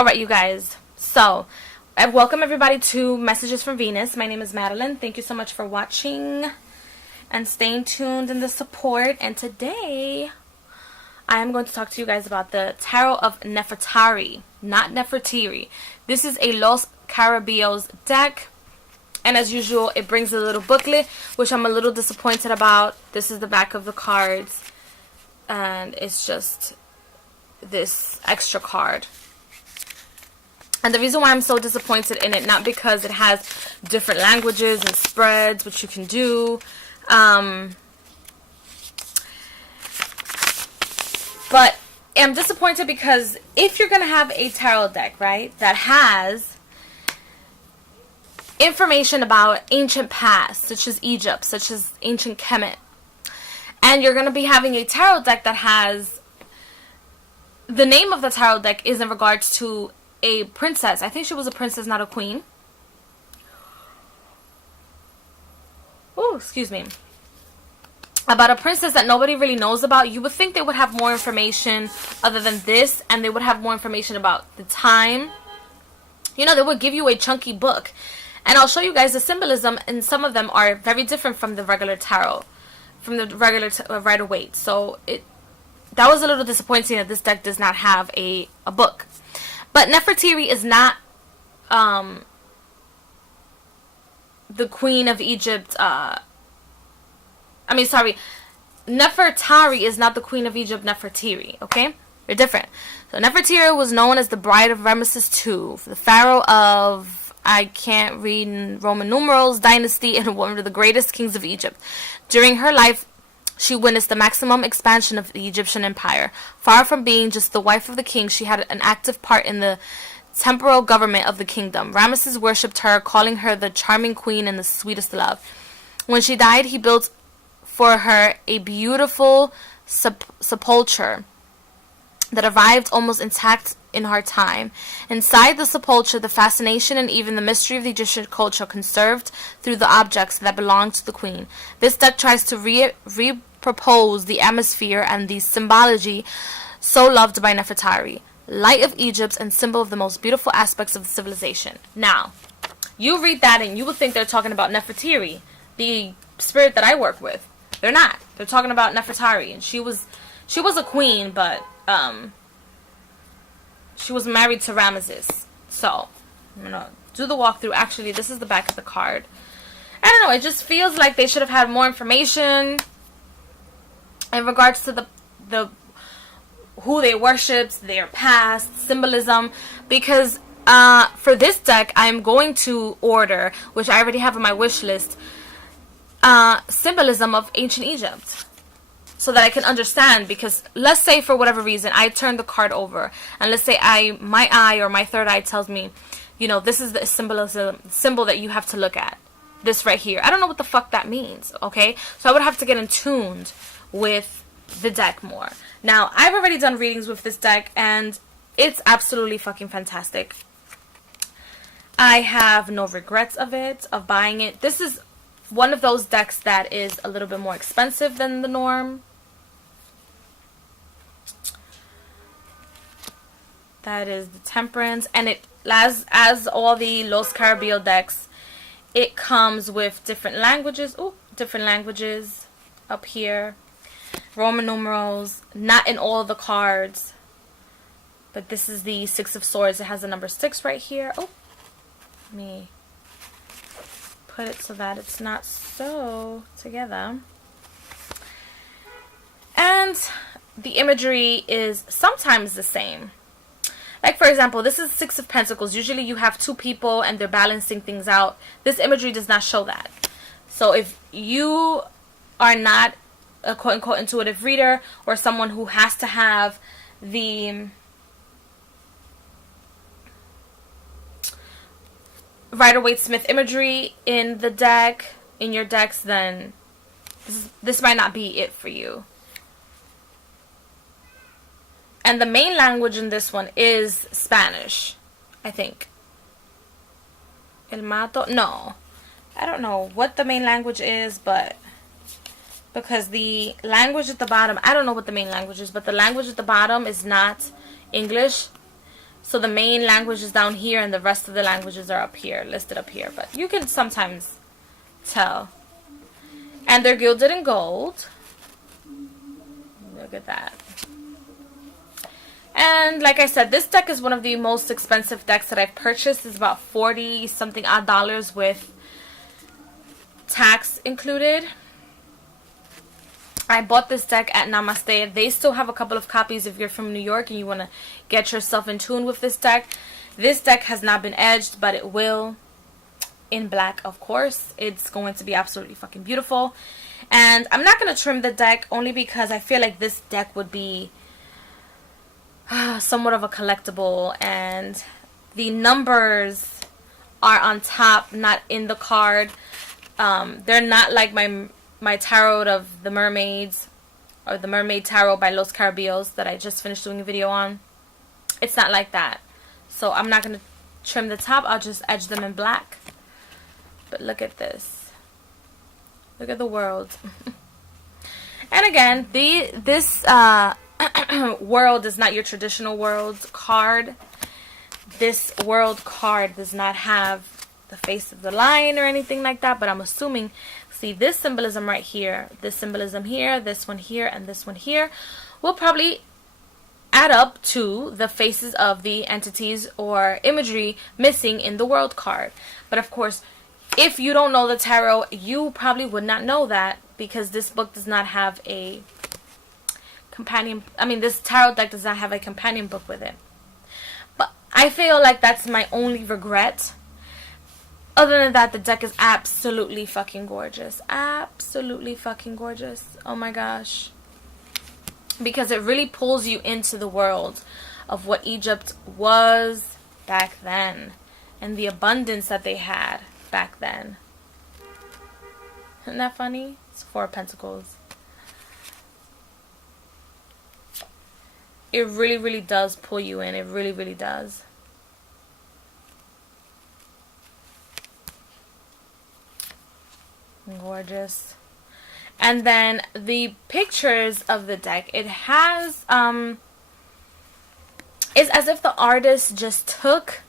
Alright, you guys. So, welcome everybody to Messages from Venus. My name is Madeline. Thank you so much for watching and staying tuned in the support. And today, I am going to talk to you guys about the Tarot of Nefertari, not Nefertiri. This is a Los Carabios deck. And as usual, it brings a little booklet, which I'm a little disappointed about. This is the back of the cards. And it's just this extra card. And the reason why I'm so disappointed in it, not because it has different languages and spreads, which you can do, but I'm disappointed because if you're going to have a tarot deck, right, that has information about ancient past, such as Egypt, such as ancient Kemet, and you're going to be having a tarot deck that has, the name of the tarot deck is in regards to a princess. I think she was a princess, not a queen. Oh, excuse me. About a princess that nobody really knows about. You would think they would have more information other than this, and they would have more information about the time. You know, they would give you a chunky book. And I'll show you guys the symbolism, and some of them are very different from the regular tarot, from the regular Rider-Waite. So that was a little disappointing that this deck does not have a book. But Nefertiri is not the Queen of Egypt. Nefertari is not the Queen of Egypt, Nefertiri, okay? They're different. So Nefertiri was known as the bride of Ramesses II, the pharaoh of, I can't read Roman numerals, dynasty, and one of the greatest kings of Egypt. During her life, she witnessed the maximum expansion of the Egyptian empire. Far from being just the wife of the king, she had an active part in the temporal government of the kingdom. Ramesses worshipped her, calling her the charming queen and the sweetest love. When she died, he built for her a beautiful sepulchre that arrived almost intact in her time. Inside the sepulchre, the fascination and even the mystery of the Egyptian culture conserved through the objects that belonged to the queen. This deck tries to repropose the atmosphere and the symbology so loved by Nefertari, light of Egypt and symbol of the most beautiful aspects of the civilization. Now, you read that and you would think they're talking about Nefertiri, the spirit that I work with. They're not. They're talking about Nefertari, and she was a queen, but she was married to Ramesses. So, I'm going to do the walkthrough. Actually, this is the back of the card. I don't know. It just feels like they should have had more information in regards to the who they worshipped, their past, symbolism. Because for this deck, I'm going to order, which I already have on my wish list, symbolism of ancient Egypt, so that I can understand. Because let's say for whatever reason I turn the card over, and let's say my eye or my third eye tells me, you know, this is the symbol that you have to look at, this right here. I don't know what the fuck that means, okay? So I would have to get in tuned with the deck more. Now, I've already done readings with this deck, and it's absolutely fucking fantastic. I have no regrets of buying it. This is one of those decks that is a little bit more expensive than the norm. That is the Temperance, and it, as all the Los Carabios decks, it comes with different languages. Oh, different languages up here. Roman numerals, not in all the cards, but this is the Six of Swords. It has the number 6 right here. Oh, let me put it so that it's not so together. And the imagery is sometimes the same. Like, for example, this is 6 of Pentacles. Usually you have 2 people and they're balancing things out. This imagery does not show that. So if you are not a quote-unquote intuitive reader, or someone who has to have the Rider-Waite-Smith imagery in the deck, in your decks, then this might not be it for you. And the main language in this one is Spanish, I think. El Mato? No. I don't know what the main language is, but because the language at the bottom, I don't know what the main language is, but the language at the bottom is not English. So the main language is down here and the rest of the languages are up here, listed up here. But you can sometimes tell. And they're gilded in gold. Look at that. And like I said, this deck is one of the most expensive decks that I've purchased. It's about 40 something odd dollars with tax included. I bought this deck at Namaste. They still have a couple of copies if you're from New York and you want to get yourself in tune with this deck. This deck has not been edged, but it will. In black, of course. It's going to be absolutely fucking beautiful. And I'm not going to trim the deck only because I feel like this deck would be somewhat of a collectible. And the numbers are on top, not in the card. They're not like my tarot of the mermaids, or the mermaid tarot by Los Carabios that I just finished doing a video on. It's not like that. So I'm not going to trim the top. I'll just edge them in black. But look at this. Look at the world. And again, this world is not your traditional world card. This world card does not have the face of the lion or anything like that, but I'm assuming, see this symbolism right here, this symbolism here, this one here, and this one here will probably add up to the faces of the entities or imagery missing in the world card. But of course, if you don't know the tarot, you probably would not know that, because this book does not have a companion, this tarot deck does not have a companion book with it. But I feel like that's my only regret. Other than that, the deck is absolutely fucking gorgeous. Absolutely fucking gorgeous. Oh my gosh. Because it really pulls you into the world of what Egypt was back then. And the abundance that they had back then. Isn't that funny? It's 4 of Pentacles. It really, really does pull you in. It really, really does. Gorgeous. And then the pictures of the deck, it has it's as if the artist just took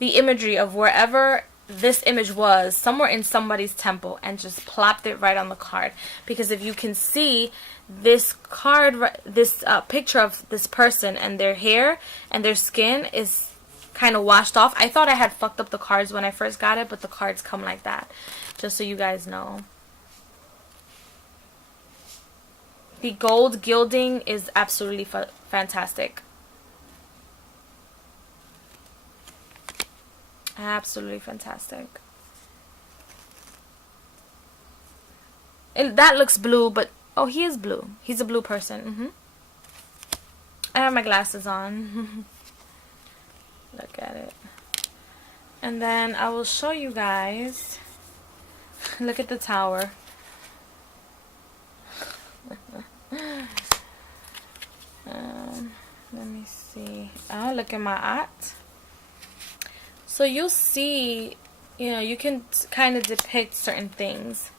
the imagery of wherever this image was, somewhere in somebody's temple, and just plopped it right on the card. Because if you can see this card, this picture of this person, and their hair and their skin is kind of washed off. I thought I had fucked up the cards when I first got it, but the cards come like that, just so you guys know. The gold gilding is absolutely fantastic. Absolutely fantastic. That looks blue, but oh, he is blue. He's a blue person. I have my glasses on. Look at it. And then I will show you guys. Look at the tower. Let me see. Oh, look at my art. So you'll see, you can kind of depict certain things.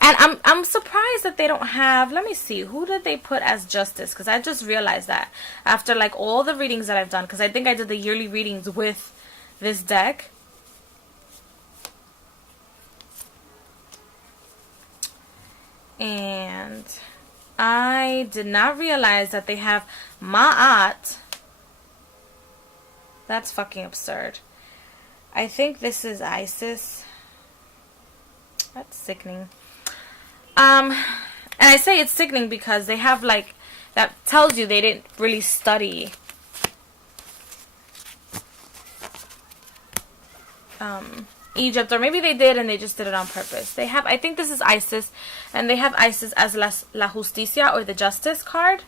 And I'm surprised that they don't have, let me see, who did they put as Justice? Because I just realized that after like all the readings that I've done, because I think I did the yearly readings with this deck. And I did not realize that they have Ma'at. That's fucking absurd. I think this is Isis. That's sickening. And I say it's sickening because they have like, that tells you they didn't really study Egypt, or maybe they did and they just did it on purpose. They have, I think this is Isis, and they have Isis as La Justicia, or the Justice card.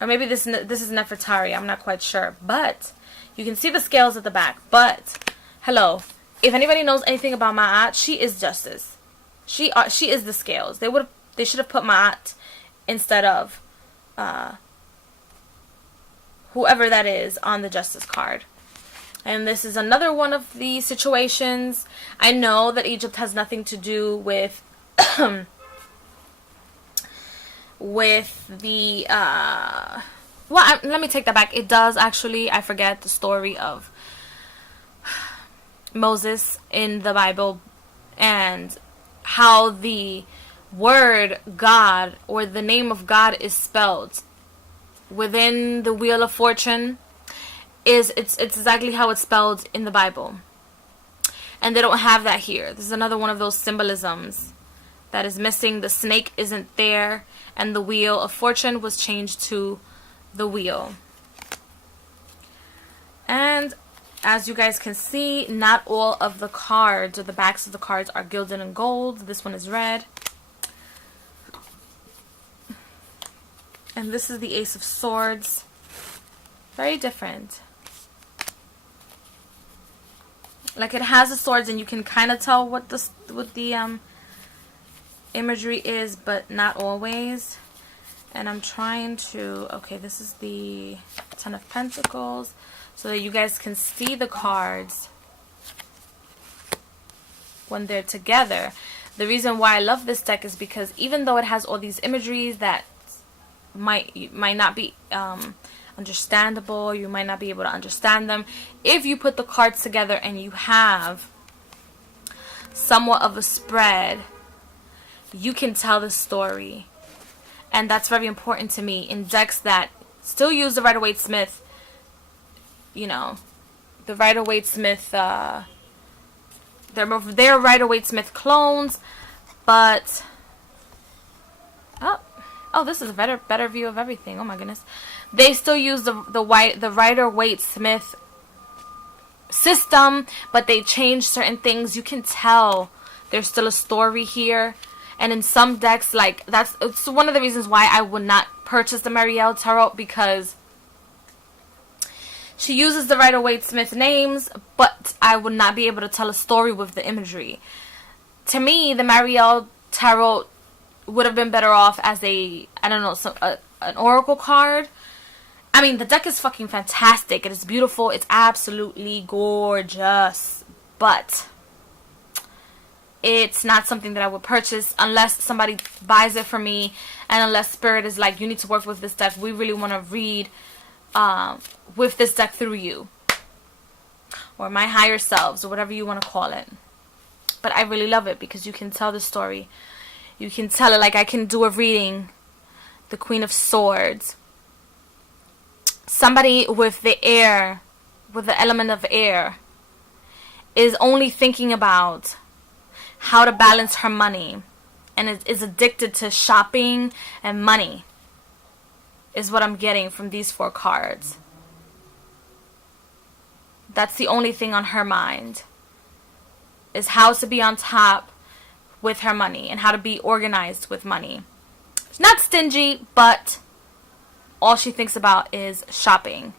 Or maybe this is Nefertari, I'm not quite sure. But you can see the scales at the back. But hello, if anybody knows anything about Ma'at, she is Justice. She is the scales. They should have put Ma'at instead of whoever that is on the Justice card. And this is another one of the situations. I know that Egypt has nothing to do with with the well, let me take that back. It does actually. I forget the story of Moses in the Bible and how the word God or the name of God is spelled within the Wheel of Fortune. It's exactly how it's spelled in the Bible. And they don't have that here. This is another one of those symbolisms that is missing. The snake isn't there, and the Wheel of Fortune was changed to the wheel. And as you guys can see, not all of the cards or the backs of the cards are gilded in gold. This one is red. And this is the Ace of Swords. Very different. Like, it has the swords and you can kind of tell what the imagery is, but not always. And I'm trying to, okay, this is the Ten of Pentacles, so that you guys can see the cards when they're together. The reason why I love this deck is because even though it has all these imageries that might not be understandable, you might not be able to understand them, if you put the cards together and you have somewhat of a spread, you can tell the story. And that's very important to me in decks that still use the Rider-Waite-Smith, you know, the Rider-Waite-Smith, they're Rider-Waite-Smith clones, but oh, this is a better view of everything. Oh my goodness. They still use the Rider-Waite-Smith system, but they changed certain things. You can tell there's still a story here. And in some decks, like, it's one of the reasons why I would not purchase the Marielle Tarot, because she uses the Rider-Waite-Smith names, but I would not be able to tell a story with the imagery. To me, the Marielle Tarot would have been better off as an oracle card. I mean, the deck is fucking fantastic. It is beautiful. It's absolutely gorgeous. But it's not something that I would purchase unless somebody buys it for me, and unless Spirit is like, you need to work with this deck. We really want to read with this deck through you, or my higher selves, or whatever you want to call it. But I really love it because you can tell the story. You can tell it like I can do a reading. The Queen of Swords. Somebody with the air, with the element of air, is only thinking about how to balance her money, and is addicted to shopping and money, is what I'm getting from these 4 cards. That's the only thing on her mind, is how to be on top with her money and how to be organized with money. She's not stingy, but all she thinks about is shopping.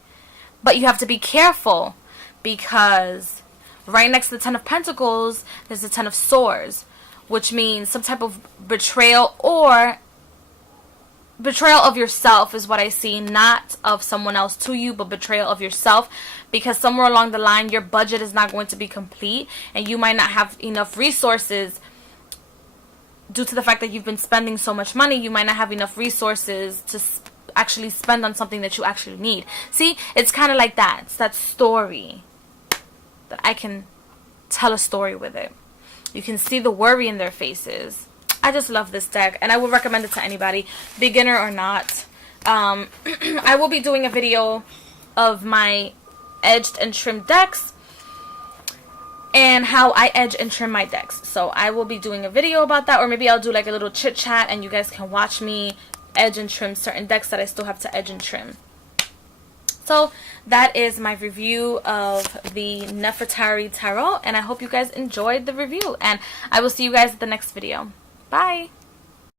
But you have to be careful, because right next to the Ten of Pentacles, there's the Ten of Swords, which means some type of betrayal, or betrayal of yourself is what I see, not of someone else to you, but betrayal of yourself, because somewhere along the line, your budget is not going to be complete, and you might not have enough resources due to the fact that you've been spending so much money. You might not have enough resources to actually spend on something that you actually need. See, it's kind of like that. It's that story that I can tell a story with it. You can see the worry in their faces. I just love this deck, and I would recommend it to anybody, beginner or not. I will be doing a video of my edged and trimmed decks, and how I edge and trim my decks. So I will be doing a video about that, or maybe I'll do like a little chit chat and you guys can watch me edge and trim certain decks that I still have to edge and trim. So that is my review of the Nefertari Tarot, and I hope you guys enjoyed the review, and I will see you guys at the next video. Bye!